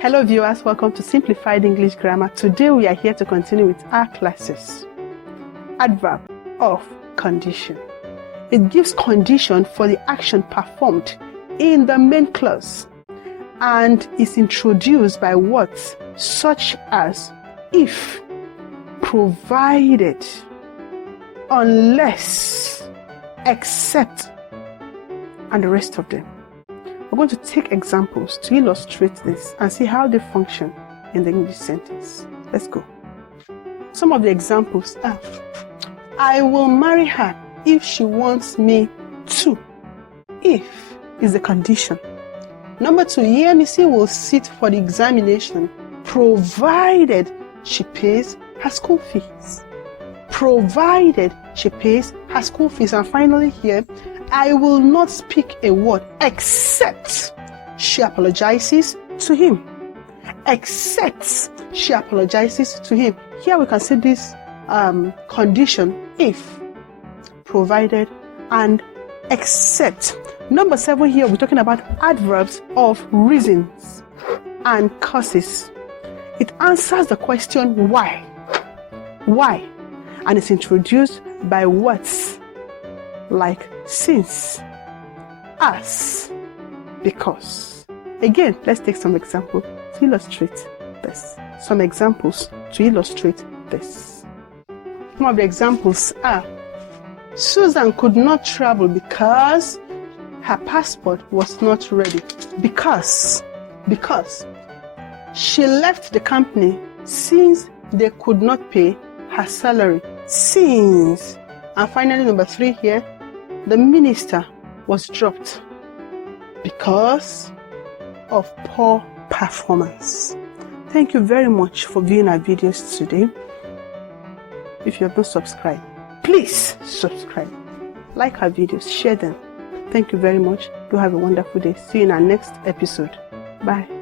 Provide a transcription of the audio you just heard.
Hello viewers, welcome to Simplified English Grammar. Today we are here to continue with our classes. Adverb of condition. It gives condition for the action performed in the main clause and is introduced by words such as if, provided, unless, except, and the rest of them. We're going to take examples to illustrate this and see how they function in the English sentence. Let's go. Some of the examples are: I will marry her if she wants me to. If is the condition. Number 2, Yemisi will sit for the examination provided she pays her school fees. Provided she pays her school fees. And finally here, I will not speak a word except she apologizes to him. Except she apologizes to him. Here we can see this condition: if, provided, and except. Number 7 here, we're talking about adverbs of reasons and causes. It answers the question why. Why? And it's introduced by words like since, as, because. Again, let's take some examples to illustrate this. Some examples to illustrate this. Some of the examples are: Susan could not travel because her passport was not ready. Because she left the company since they could not pay her salary. Since. And finally, number 3 here, the minister was dropped because of poor performance. Thank you very much for viewing our videos today. If you have not subscribed, please subscribe. Like our videos, share them. Thank you very much. Do have a wonderful day. See you in our next episode. Bye.